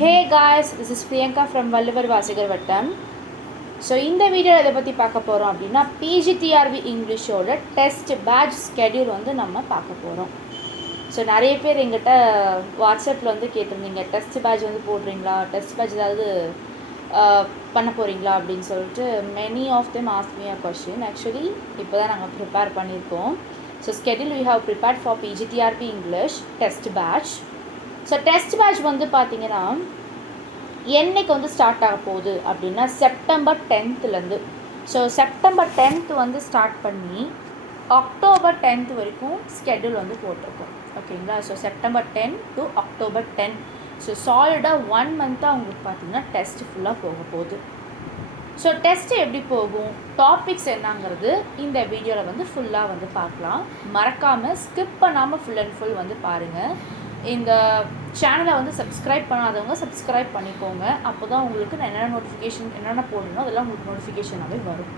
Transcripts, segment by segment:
Hey guys, this is Priyanka from Valluvar Vasigar Vattam. So இந்த வீடியோவில் எதை பற்றி பார்க்க போகிறோம் அப்படின்னா பிஜிடிஆர்பி இங்கிலீஷோட டெஸ்ட் பேட்ச் ஸ்கெடியூல் வந்து நம்ம பார்க்க போகிறோம். ஸோ நிறைய பேர் எங்கிட்ட வாட்ஸ்அப்பில் வந்து கேட்டிருந்தீங்க, டெஸ்ட் பேட்ச் வந்து போடுறீங்களா, டெஸ்ட் பேட்ச் ஏதாவது பண்ண போகிறீங்களா அப்படின்னு சொல்லிட்டு many of them ask me a question. Actually இப்போ தான் நாங்கள் ப்ரிப்பேர் பண்ணியிருக்கோம். So schedule we have prepared for PGTRB English test batch. So test batch வந்து பார்த்திங்கன்னா என்னைக்கு வந்து ஸ்டார்ட் ஆக போகுது அப்படின்னா September 10th. So September 10th வந்து ஸ்டார்ட் பண்ணி அக்டோபர் 10th வரைக்கும் ஸ்கெடியூல் வந்து போட்டிருக்கோம். ஓகேங்களா? So September 10 to October 10. So சாலிடாக 1 மந்த்தாக உங்களுக்கு பார்த்திங்கன்னா டெஸ்ட் ஃபுல்லாக போக போகுது. ஸோ டெஸ்ட்டு எப்படி போகும், டாபிக்ஸ் என்னங்கிறது இந்த வீடியோவில் வந்து ஃபுல்லாக வந்து பார்க்கலாம். மறக்காமல் ஸ்கிப் பண்ணாமல் ஃபுல் அண்ட் ஃபுல் வந்து பாருங்கள். இந்த சேனலை வந்து சப்ஸ்கிரைப் பண்ணாதவங்க சப்ஸ்கிரைப் பண்ணிக்கோங்க. அப்போ தான் உங்களுக்கு நான் என்னென்ன போடணும் அதெல்லாம் உங்களுக்கு நோட்டிஃபிகேஷனாகவே வரும்.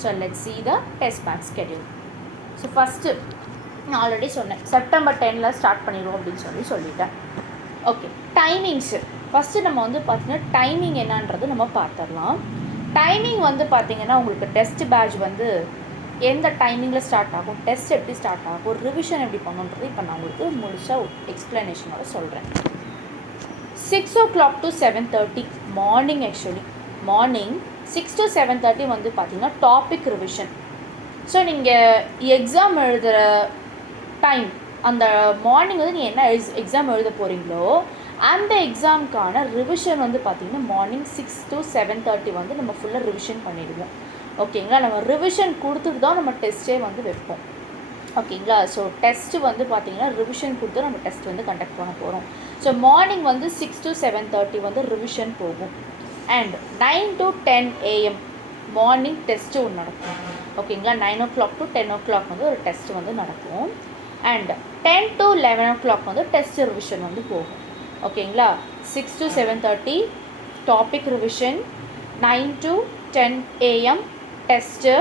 So let's see the test batch schedule. So first நான் ஆல்ரெடி சொன்னேன் செப்டம்பர் 10 ஸ்டார்ட் பண்ணிடுவோம் அப்படின்னு சொல்லிட்டேன். ஓகே, டைமிங்ஸு ஃபஸ்ட்டு நம்ம வந்து பார்த்திங்கன்னா டைமிங் என்னன்றது நம்ம பார்த்துடலாம். டைமிங் வந்து பார்த்திங்கன்னா உங்களுக்கு டெஸ்ட் பேட்ச் வந்து எந்த டைமிங்கில் ஸ்டார்ட் ஆகும், டெஸ்ட் எப்படி ஸ்டார்ட் ஆகும், ரிவிஷன் எப்படி பண்ணுன்றது இப்போ நான் உங்களுக்கு முழுசாக எக்ஸ்ப்ளனேஷனோட சொல்கிறேன். 6 o'clock to 7:30 morning. Actually morning 6 to 7:30 வந்து பார்த்திங்கன்னா டாபிக் ரிவிஷன். ஸோ நீங்கள் எக்ஸாம் எழுதுகிற டைம் அந்த மார்னிங் வந்து நீங்கள் என்ன எக்ஸாம் எழுத போகிறீங்களோ அந்த எக்ஸாமுக்கான ரிவிஷன் வந்து பார்த்திங்கன்னா மார்னிங் 6 to 7:30 வந்து நம்ம ஃபுல்லாக ரிவிஷன் பண்ணிடுவோம். ஓகேங்களா? நம்ம ரிவிஷன் கொடுத்துட்டு தான் நம்ம டெஸ்ட்டே வந்து வைப்போம். ஓகேங்களா? ஸோ டெஸ்ட்டு வந்து பார்த்திங்கன்னா ரிவிஷன் கொடுத்து நம்ம டெஸ்ட் வந்து கண்டக்ட் பண்ண போகிறோம். ஸோ மார்னிங் வந்து 6 to 7:30 வந்து ரிவிஷன் போகும். And 9 to 10 AM morning test ஒன்று நடக்கும். ஓகேங்களா? 9 o'clock to 10 o'clock வந்து ஒரு டெஸ்ட்டு வந்து நடக்கும். அண்ட் 10 to 11 o'clock வந்து டெஸ்ட் ரிவிஷன் வந்து போகும். ஓகேங்களா? 6 to 7:30 topic revision, 9 to 10 AM test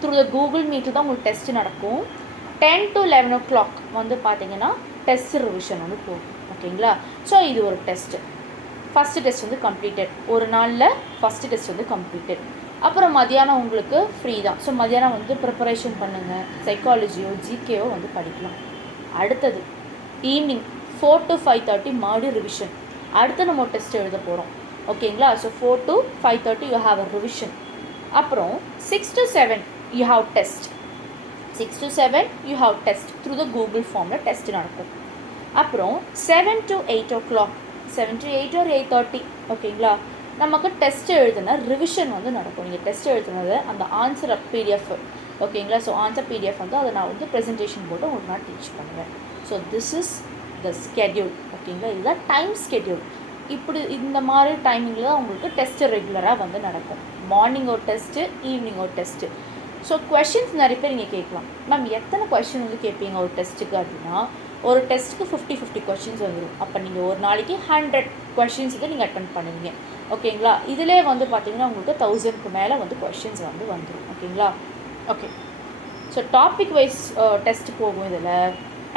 through the Google மீட்டில் தான் உங்களுக்கு டெஸ்ட்டு நடக்கும். 10 to 11 o'clock வந்து பார்த்திங்கன்னா டெஸ்ட் ரிவிஷன் வந்து போகும். ஓகேங்களா? ஸோ இது ஒரு டெஸ்ட்டு. ஃபஸ்ட்டு டெஸ்ட் வந்து கம்ப்ளீட்டட், ஒரு நாளில் ஃபஸ்ட்டு டெஸ்ட் வந்து கம்ப்ளீட்டட். அப்புறம் மதியானம் உங்களுக்கு ஃப்ரீ தான். ஸோ மதியானம் வந்து ப்ரிப்பரேஷன் பண்ணுங்கள், சைக்காலஜியோ ஜிகேவோ வந்து படிக்கலாம். அடுத்தது ஈவினிங் 4 to 5:30 மறுபடியும் ரிவிஷன். அடுத்து நம்ம டெஸ்ட் எழுத போகிறோம். ஓகேங்களா? So 4 to 5:30 you have a revision. அப்புறம் 6 to 7 you have test. 6 to 7 you have test through the Google ஃபார்மில் டெஸ்ட் நடக்கும். அப்புறம் 7 to 8 o'clock, 7 to 8 or 8:30 ஓகேங்களா, நமக்கு டெஸ்ட் எழுதுன ரிவிஷன் வந்து நடக்கும். நீங்கள் டெஸ்ட் எழுதுனது அந்த ஆன்சர் PDF ஓகேங்களா. ஸோ ஆன்சர் PDF வந்து அதை நான் வந்து ப்ரெசன்டேஷன் போட்டு உங்களுக்கு நான் டீச் பண்ணுவேன். So this is the schedule. ஓகேங்களா? இதுதான் டைம் ஸ்கெடியூல். இப்படி இந்த மாதிரி டைமிங்கில் தான் உங்களுக்கு டெஸ்ட்டு ரெகுலராக வந்து நடக்கும். மார்னிங் ஒரு டெஸ்ட்டு, ஈவினிங் ஒரு டெஸ்ட்டு. ஸோ கொஷின்ஸ் நிறைய பேர் நீங்கள் கேட்கலாம், மேம் எத்தனை கொஷின் வந்து கேட்பீங்க ஒரு டெஸ்ட்டுக்கு அப்படின்னா, ஒரு டெஸ்ட்டுக்கு 50 கொஷின்ஸ் வந்துடும். அப்போ நீங்கள் ஒரு நாளைக்கு 100 கொஷின்ஸ் வந்து நீங்கள் அட்டென்ட் பண்ணுவீங்க. ஓகேங்களா? இதிலே வந்து பார்த்திங்கன்னா உங்களுக்கு 1000க்கு மேலே வந்து கொஷின்ஸ் வந்து வந்துடும். ஓகேங்களா? Okay, so topic wise test போகும் இதில்.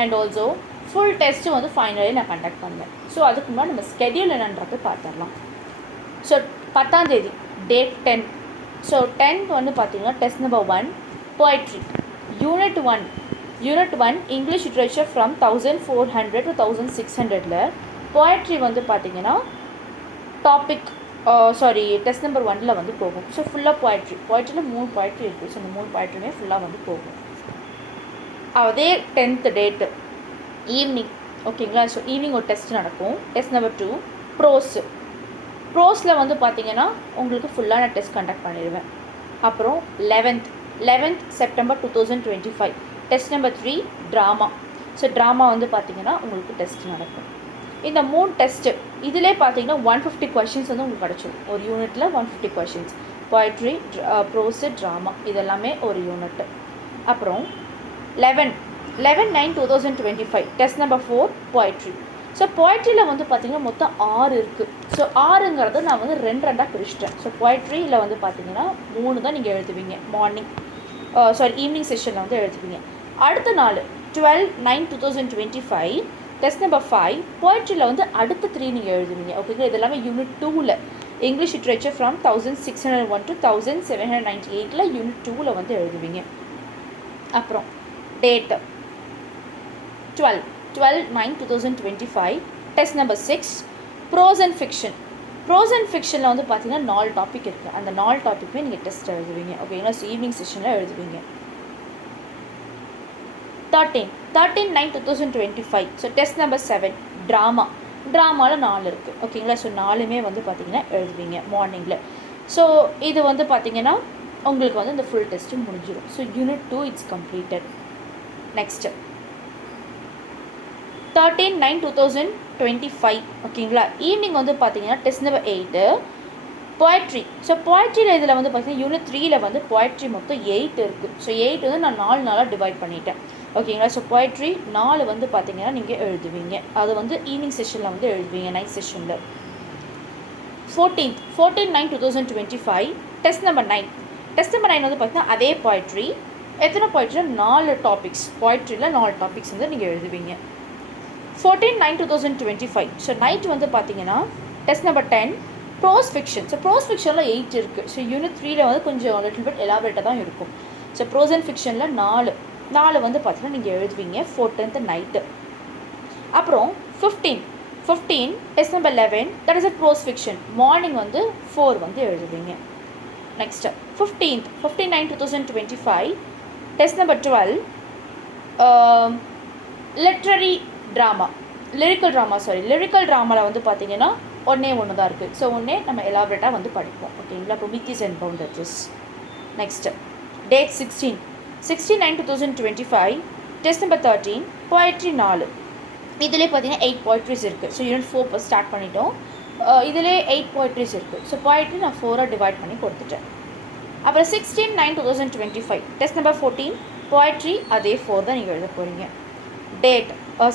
அண்ட் ஆல்சோ ஃபுல் டெஸ்ட்டு வந்து ஃபைனலி நான் கண்டக்ட் பண்ணுவேன். ஸோ அதுக்கு முன்னாடி நம்ம ஸ்கெடியூல் என்னன்றது பார்த்துடலாம். ஸோ 10ஆம் தேதி டேட் 10. ஸோ 10th வந்து பார்த்திங்கன்னா test number 1 poetry, unit 1 English literature from 1400 to 1600. Poetry வந்து பார்த்திங்கன்னா டாபிக் டெஸ்ட் நம்பர் 1 வந்து போகும். ஸோ ஃபுல்லாக போய்ட்ரியில் 3 போய்ட்ரி இருக்குது. ஸோ இந்த 3 போய்ட்ரியுமே ஃபுல்லாக வந்து போகும். அதே 10th டேட்டு ஈவினிங். ஓகேங்களா? ஸோ ஈவினிங் ஒரு டெஸ்ட் நடக்கும். டெஸ்ட் நம்பர் 2 ப்ரோஸில் வந்து பார்த்திங்கன்னா உங்களுக்கு ஃபுல்லாக நான் டெஸ்ட் கண்டக்ட் பண்ணிடுவேன். அப்புறம் 11th September 2025 test number 3 drama. So drama வந்து பார்த்திங்கன்னா உங்களுக்கு டெஸ்ட் நடக்கும். இந்த 3 டெஸ்ட்டு இதிலே பார்த்திங்கன்னா 150 கொஷின்ஸ் வந்து உங்களுக்கு கிடச்சிடும். ஒரு யூனிட்டில் 150 கொஷின்ஸ். போய்ட்ரி, ப்ரோஸு, ட்ராமா இதெல்லாமே ஒரு யூனிட்டு. அப்புறம் 11/9/2025 டெஸ்ட் நம்பர் 4 போய்ட்ரி. ஸோ போய்ட்ரியில் வந்து பார்த்திங்கன்னா மொத்தம் 6 இருக்குது. ஸோ 6ங்கிறது நான் வந்து 2 பிரிச்சிட்டேன். ஸோ போய்ட்ரியில் வந்து பார்த்திங்கன்னா 3 தான் நீங்கள் எழுதுவீங்க மார்னிங், ஈவினிங் செஷனில் வந்து எழுதுவீங்க. அடுத்த நாள் 12/9/2025 டெஸ்ட் நம்பர் 5 போய்ட்ரியில் வந்து அடுத்த 3 நீங்கள் எழுதுவீங்க. ஓகேங்களா, இது எல்லாமே யூனிட் 2ல் English literature from 1601 to 1798 unit 2ல் வந்து எழுதுவீங்க. அப்புறம் date 12/9/2025. Test number 6 prose and fiction. Prose and ஃபிக்ஷனில் வந்து பார்த்தீங்கன்னா 4 டாபிக் இருக்குது. அந்த 4 டாப்பிக்குமே நீங்கள் டெஸ்ட் எழுதுவீங்க. ஓகேங்களா, ஸோ ஈவினிங் செஷனில் எழுதுவீங்க. 13/9/2025. So test number 7 drama. ட்ராமாவில் 4 இருக்குது. ஓகேங்களா, ஸோ 4மே வந்து பார்த்தீங்கன்னா எழுதுவீங்க மார்னிங்கில். ஸோ இது வந்து பார்த்தீங்கன்னா உங்களுக்கு வந்து இந்த ஃபுல் டெஸ்ட்டு முடிஞ்சிடும். So unit 2 it's completed. Next 13/9/2025. ஓகேங்களா, ஈவினிங் வந்து பார்த்தீங்கன்னா டெஸ்ட் நம்பர் 8 போய்ட்ரி. ஸோ போய்ட்ரியில் இதில் வந்து பார்த்தீங்கன்னா யூனிட் 3ல் வந்து போய்ட்ரி மொத்தம் 8 இருக்குது. ஸோ 8 வந்து நான் 4 நாளாக டிவைட் பண்ணிட்டேன். ஓகேங்களா, ஸோ போய்ட்ரி 4 வந்து பார்த்தீங்கன்னா நீங்கள் எழுதுவீங்க. அது வந்து ஈவினிங் செஷனில் வந்து எழுதுவீங்க, நைட் செஷனில். 14/9/2025. Test number 9. டெஸ்ட் நம்பர் 9 வந்து பார்த்தீங்கன்னா அதே போய்ட்ரி. எத்தனை போய்ட்ரியில் 4 டாபிக்ஸ். போய்ட்ரியில் 4 டாபிக்ஸ் வந்து நீங்கள் எழுதுவீங்க. 14/9/2025. ஸோ நைட் வந்து பார்த்தீங்கன்னா test number 10 prose fiction. So prose ஃபிக்ஷனில் 8 இருக்குது. ஸோ யூனிட் 3ல் வந்து கொஞ்சம் லிட்டில் பிட் எலாபரேட்டாக தான் இருக்கும். ஸோ ப்ரோஸ் அண்ட் ஃபிக்ஷனில் 4 வந்து பார்த்தீங்கன்னா நீங்கள் எழுதுவீங்க 14th நைட்டு. அப்புறம் 15 test number 11 that is a prose fiction. Morning வந்து 4 வந்து எழுதுவீங்க. Next 15/9/2025. Test number 12 literary drama. Lyrical ட்ராமாவில் வந்து பார்த்தீங்கன்னா ஒன்று தான் இருக்குது. ஸோ நம்ம எலாபரேட்டாக வந்து படிப்போம். ஓகேங்களா, இப்போ myths and boundaries. Next date 16/9/2025. Test number 13 poetry 4. இதிலே பார்த்தீங்கன்னா 8 போய்ட்ரிஸ் இருக்குது. ஸோ யூனிட் 4 ஸ்டார்ட் பண்ணிட்டோம். இதிலே 8 போய்ட்ரிஸ் இருக்குது. ஸோ போய்ட்ரி நான் 4 டிவைட் பண்ணி கொடுத்துட்டேன். அப்புறம் 16/9/2025. டெஸ்ட் நம்பர் 14 போய்ட்ரி அதே 4 தான் நீங்கள் எழுத போகிறீங்க. Date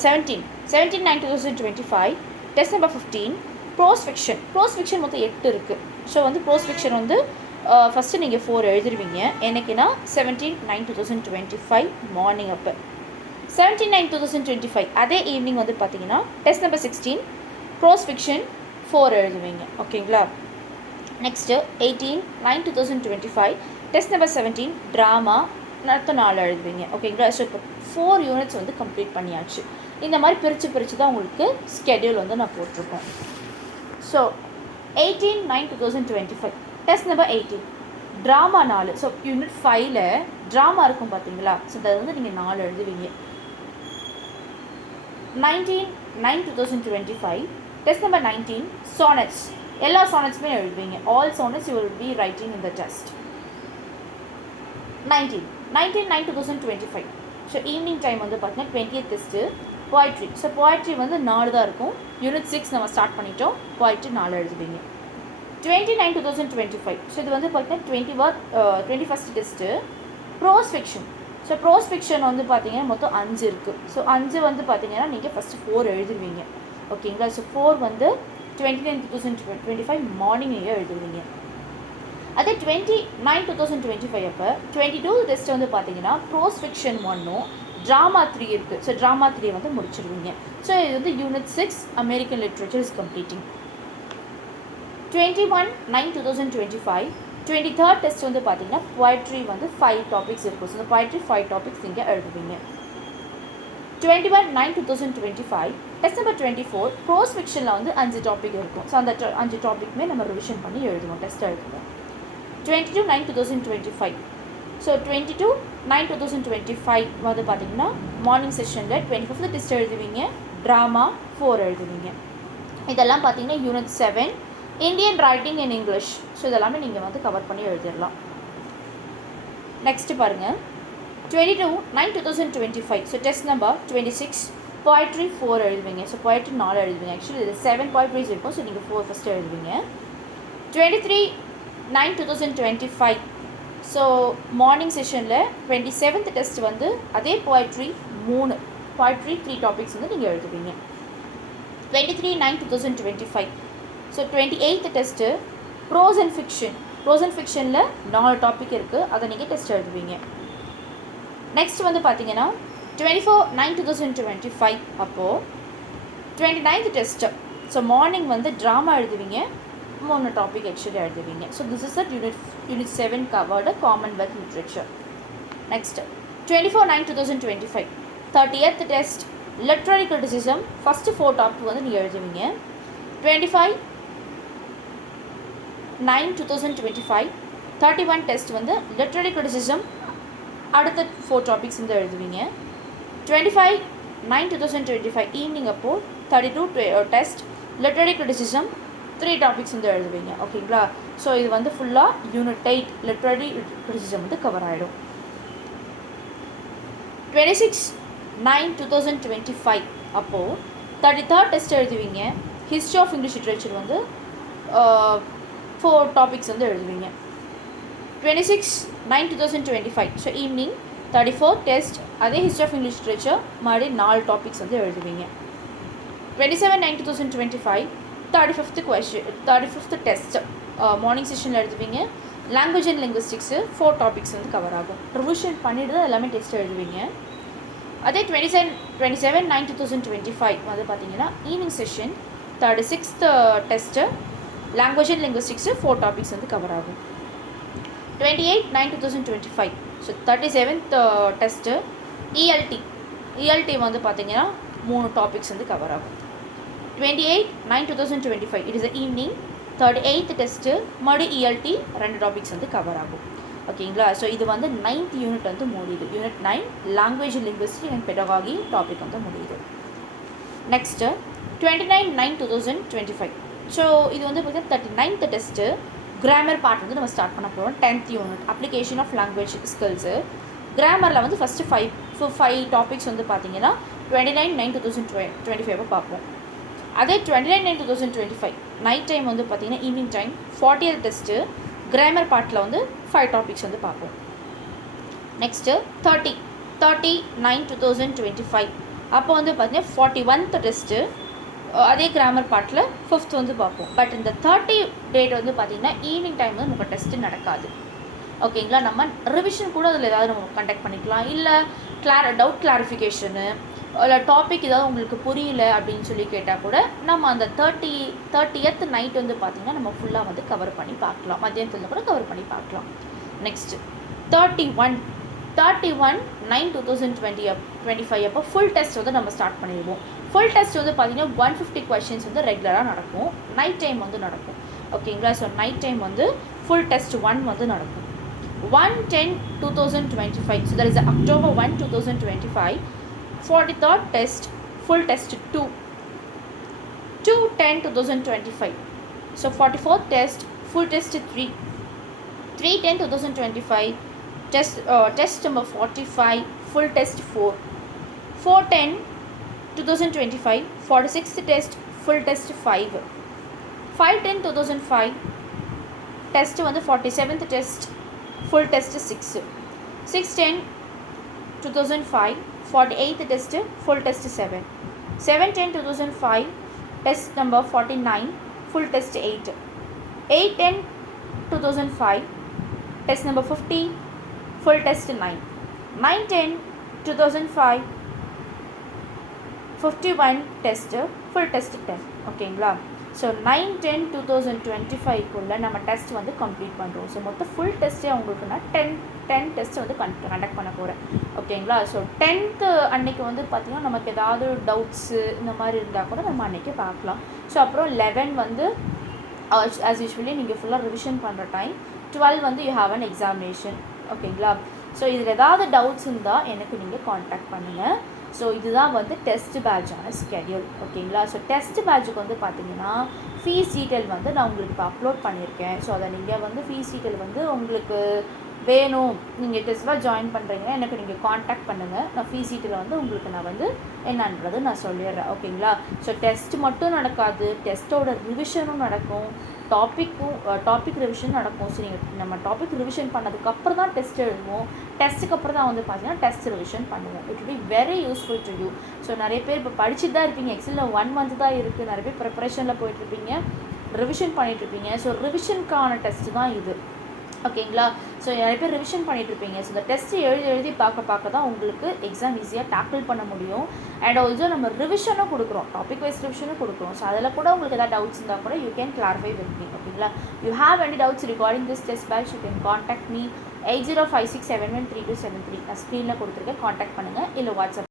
17/9/2025. Test number 15 prose fiction மொத்தம் 8 இருக்குது. ஸோ வந்து ப்ரோஸ் ஃபிக்ஷன் வந்து ஃபஸ்ட்டு நீங்கள் 4 எழுதிருவீங்க. எனக்குன்னா 17/9/2025 மார்னிங். அப்போ 17/9/2025 அதே ஈவினிங் வந்து பார்த்தீங்கன்னா டெஸ்ட் நம்பர் 16 ப்ரோஸ் ஃபிக்ஷன் 4 எழுதுவீங்க. ஓகேங்களா, நெக்ஸ்ட்டு 18/9/2025. டெஸ்ட் நம்பர் 17 ட்ராமா அடுத்த 4 எழுதுவீங்க. ஓகேங்களா, ஸோ இப்போ 4 யூனிட்ஸ் வந்து கம்ப்ளீட் பண்ணியாச்சு. இந்த மாதிரி பிரித்து தான் உங்களுக்கு ஸ்கெடியூல் வந்து நான் போட்டிருக்கோம். So 18/9/2025 test number 18 drama 4. So unit 5ல் ட்ராமா இருக்கும் பார்த்தீங்களா, ஸோ அதை வந்து நீங்கள் 4 எழுதுவீங்க. 19/9/2025 டெஸ்ட் நம்பர் 19 சானட்ஸ். எல்லா சானட்ஸுமே எழுதுவீங்க. All sonnets you will be writing in the test. 19/9/2025. So evening time வந்து பார்த்தீங்கன்னா 20th test poetry. So poetry வந்து 4 தான் இருக்கும். யூனிட் 6 நம்ம ஸ்டார்ட் பண்ணிட்டோம். போய்ட்ரி 4 எழுதுவீங்க. 20/9/2025. ஸோ இது வந்து பார்த்தீங்கன்னா 21st test prose fiction. So prose fiction வந்து பார்த்தீங்கன்னா மொத்தம் 5 இருக்குது. ஸோ 5 வந்து பார்த்தீங்கன்னா நீங்கள் ஃபஸ்ட்டு 4 எழுதுவீங்க. ஓகேங்களா, ஸோ 4 வந்து 29/2025 மார்னிங் நீங்கள் எழுதுவீங்க. அதே 29/2025 அப்போ 22 டெஸ்ட் வந்து பார்த்தீங்கன்னா ப்ரோஸ் ஃபிக்ஷன் 1 ட்ராமா 3 இருக்குது. ஸோ ட்ராமா 3 வந்து முடிச்சிடுவீங்க. ஸோ இது வந்து unit 6 American literature is completing. 21/9/2025 23rd test வந்து பார்த்தீங்கன்னா போய்ட்ரி வந்து 5 டாபிக்ஸ் இருக்கும். ஸோ இந்த போய்ட்ரி 5 டாபிக்ஸ் நீங்கள் எழுதுவீங்க. 21/9/2025 டெஸ்ட் நம்பர் 24 ப்ரோஸ் ஃபிக்ஷனில் வந்து 5 டாபிக் இருக்கும். ஸோ அந்த 5 டாபிக்மே நம்ம ரிவிஷன் பண்ணி எழுதுவோம், டெஸ்ட் எழுதுவோம். 22/9/2025. ஸோ 22/9/2025 வந்து பார்த்தீங்கன்னா மார்னிங் செஷனில் 25th டெஸ்ட் எழுதுவீங்க. ட்ராமா 4 எழுதுவீங்க. இதெல்லாம் பார்த்தீங்கன்னா unit 7 Indian writing in English. So இதெல்லாமே நீங்கள் வந்து கவர் பண்ணி எழுதிடலாம். நெக்ஸ்ட்டு பாருங்கள் 22/9/2025. ஸோ டெஸ்ட் நம்பர் 26 போய்ட்ரி 4 எழுதுவீங்க. ஸோ போய்ட்ரி 4 எழுதுவீங்க. ஆக்சுவலி இது 7 போய்ட்ரிஸ் இருக்கும். ஸோ நீங்கள் 4 ஃபஸ்ட்டு எழுதுவீங்க. 23/9/2025. ஸோ மார்னிங் செஷனில் 27th டெஸ்ட் வந்து அதே போய்ட்ரி 3 டாபிக்ஸ் வந்து நீங்கள் எழுதுவீங்க. 23/9/2025. So 28th test prose and ஃபிக்ஷனில் 4 டாபிக் இருக்குது. அதை நீங்கள் டெஸ்ட் எழுதுவீங்க. நெக்ஸ்ட் வந்து பார்த்தீங்கன்னா 24/9/2025 அப்போது 29th டெஸ்ட்டு. ஸோ மார்னிங் வந்து ட்ராமா எழுதுவீங்க, 3 டாபிக் ஆக்சுவலி எழுதுவீங்க. So this is at unit 7 covered commonwealth literature. Next 24/9/2025 30th test literary criticism. First 4 topic வந்து நீங்கள் எழுதுவீங்க. 25/9/2025 31 டெஸ்ட் வந்து லிட்ரரி கிரிட்டிசிசம், அடுத்த 4 டாபிக்ஸ் வந்து எழுதுவீங்க. 25/9/2025 ஈவினிங் அப்போது 32 டெஸ்ட் லிட்ரரி கிரிட்டிசிசம், 3 டாபிக்ஸ் வந்து எழுதுவீங்க. ஓகேங்களா? ஸோ இது வந்து ஃபுல்லாக யூனிட் 8 லிட்ரரி கிரிட்டிசிசம் வந்து கவர் ஆகிடும். 26/9/2025 அப்போது 33rd டெஸ்ட் எழுதுவீங்க. ஹிஸ்ட்ரி ஆஃப் இங்கிலீஷ் லிட்ரேச்சர் வந்து 4 டாபிக்ஸ் வந்து எழுதுவீங்க. 26/9/2025 ஸோ ஈவினிங் 34th டெஸ்ட், அதே ஹிஸ்ட்ரி ஆஃப் இங்கிலீஷ் லிட்ரேச்சர் மறுபடியும் 4 டாபிக்ஸ் வந்து எழுதுவீங்க. 27/9/2025 35th டெஸ்ட் மார்னிங் செஷனில் எழுதுவீங்க. லாங்குவேஜ் அண்ட் லிங்குவிஸ்டிக்ஸு 4 டாபிக்ஸ் வந்து கவர் ஆகும். ரிவிஷன் பண்ணிட்டு தான் எல்லாமே டெஸ்ட் எழுதுவீங்க. அதே 27/9/2025 வந்து பார்த்தீங்கன்னா evening session 36th test language and linguistics 4 topics வந்து கவர் ஆகும். 28/9/2025 ஸோ 37th டெஸ்ட்டு இஎல்டி வந்து பார்த்தீங்கன்னா 3 டாபிக்ஸ் வந்து கவர் ஆகும். 28/9/2025 it is evening 38th test மறுபடியும் இஎல்டி 2 டாபிக்ஸ் வந்து கவர் ஆகும். ஓகேங்களா? ஸோ இது வந்து 9th யூனிட் வந்து முடியுது. Unit 9 language linguistics and pedagogy topic வந்து முடியுது. நெக்ஸ்ட்டு 29/9/2025 ஸோ இது வந்து பார்த்தீங்கன்னா 39th டெஸ்ட்டு கிராமர் பார்ட் வந்து நம்ம ஸ்டார்ட் பண்ண போகிறோம். 10th unit application of language skills. கிராமரில் வந்து ஃபஸ்ட்டு 5 டாபிக்ஸ் வந்து பார்த்தீங்கன்னா 29/9/2025 பார்ப்போம். அதே 29/9/2025 நைட் டைம் வந்து பார்த்தீங்கன்னா evening time 40th test grammar பார்ட்டில் வந்து 5 டாபிக்ஸ் வந்து பார்ப்போம். நெக்ஸ்ட்டு 30/9/2025 அப்போ வந்து பார்த்தீங்கன்னா 41th டெஸ்ட்டு அதே கிராமர் பார்ட்டில் 5th வந்து பார்ப்போம். பட் இந்த 30 டேட் வந்து பார்த்திங்கன்னா ஈவினிங் டைம் வந்து நமக்கு டெஸ்ட்டு நடக்காது. ஓகேங்களா? நம்ம ரிவிஷன் கூட அதில் ஏதாவது நம்ம கண்டக்ட் பண்ணிக்கலாம். இல்லை டவுட் கிளாரிஃபிகேஷனு, இல்லை டாபிக் ஏதாவது உங்களுக்கு புரியல அப்படின்னு சொல்லி கேட்டால் கூட நம்ம அந்த 30th நைட் வந்து பார்த்திங்கன்னா நம்ம ஃபுல்லாக வந்து கவர் பண்ணி பார்க்கலாம். மத்தியானத்தில் கூட கவர் பண்ணி பார்க்கலாம். நெக்ஸ்ட்டு 31/9/2025 அப்போ ஃபுல் டெஸ்ட் வந்து நம்ம ஸ்டார்ட் பண்ணிடுவோம். ஃபுல் டெஸ்ட் வந்து பார்த்திங்கன்னா 150 கொஷின்ஸ் வந்து ரெகுலராக நடக்கும். நைட் டைம் வந்து நடக்கும். ஓகேங்களா? ஸோ நைட் டைம் வந்து ஃபுல் டெஸ்ட் 1 வந்து நடக்கும். 1/10/2025 so that is October 1, 2025. 43rd test full test 2. 2/10/2025 so 44th test full test 3. 3/10/2025 test number 45 full test 4. 4/10/2025 46th test full test 5. 5/10/2005 test வந்து 47th test full test 6. 6/10/2005 48th test full test 7. 7/10/2005 test number 49 full test 8. 8/10/2005 test number 50 full test 9. 9/10/2005 51 test full test 10. ஓகேங்களா? So 9/10/2025 நம்ம test வந்து complete பண்ணுறோம். So மொத்தம் full டெஸ்ட்டே உங்களுக்கு நான் 10 test வந்து conduct பண்ண போகிறேன். ஓகேங்களா? ஸோ 10th அன்னைக்கு வந்து பார்த்திங்கன்னா நமக்கு ஏதாவது டவுட்ஸு இந்த மாதிரி இருந்தால் கூட நம்ம அன்றைக்கி பார்க்கலாம். ஸோ அப்புறம் 11 வந்து ஆஸ் யூஸ்வலி நீங்கள் ஃபுல்லாக ரிவிஷன் பண்ணுற டைம். 12 வந்து யூ ஹாவ் அன் எக்ஸாமினேஷன். ஓகேங்களா? ஸோ இதில் ஏதாவது டவுட்ஸ் இருந்தால் எனக்கு நீங்கள் காண்டாக்ட் பண்ணுங்கள். ஸோ இதுதான் வந்து டெஸ்ட் பேட்சான ஸ்கெடியூல். ஓகேங்களா? ஸோ டெஸ்ட் பேட்சுக்கு வந்து பார்த்தீங்கன்னா ஃபீஸ் டீட்டெயில் வந்து நான் உங்களுக்கு இப்போ அப்லோட் பண்ணியிருக்கேன். ஸோ அதை நீங்கள் வந்து ஃபீஸ் டீட்டெயில் வந்து உங்களுக்கு வேணும், நீங்கள் டெஸ்ட்டில் ஜாயின் பண்ணுறீங்கன்னா எனக்கு நீங்கள் காண்டாக்ட் பண்ணுங்கள். நான் ஃபீஸ் டீட்டெயில் வந்து உங்களுக்கு நான் வந்து என்னன்றது நான் சொல்லிடுறேன். ஓகேங்களா? ஸோ டெஸ்ட் மட்டும் நடக்காது, டெஸ்ட்டோட ரிவிஷனும் நடக்கும், டாபிக் ரிவிஷன் நடக்கும். ஸோ நீங்கள் நம்ம டாபிக் ரிவிஷன் பண்ணதுக்கப்புறம் தான் டெஸ்ட் எழுதுவோம். டெஸ்ட்டுக்கு அப்புறம் தான் வந்து பார்த்தீங்கன்னா டெஸ்ட் ரிவிஷன் பண்ணுவோம். It will be very useful to you. So நிறைய பேர் இப்போ படிச்சுட்டு தான் இருப்பீங்க. எக்ஸலில் 1 month தான் இருக்குது. நிறைய பேர் ப்ரிப்பரேஷனில் போயிட்டுருப்பீங்க, ரிவிஷன் பண்ணிகிட்ருப்பீங்க. ஸோ ரிவிஷனுக்கான டெஸ்ட்டு தான் இது. ஓகேங்களா? ஸோ நிறைய பேர் ரிவிஷன் பண்ணிகிட்ருப்பீங்க. ஸோ இந்த டெஸ்ட்டு எழுதி பார்க்க தான் உங்களுக்கு எக்ஸாம் ஈஸியாக டேக்கிள் பண்ண முடியும். அண்ட் ஆல்சோ நம்ம ரிவிஷனும் கொடுக்குறோம், டாபிக் வைஸ் ரிவிஷனும் கொடுக்குறோம். ஸோ அதில் கூட உங்களுக்கு எதாவது டவுட்ஸ் இருந்தால் கூட you can clarify with me. ஓகேங்களா? You have any doubts regarding this test batch, you can contact me 8056713273. நான் ஸ்க்ரீனில் கொடுத்துருக்கேன், காண்டாக்ட் பண்ணுங்கள். இல்லை வாட்ஸ்அப்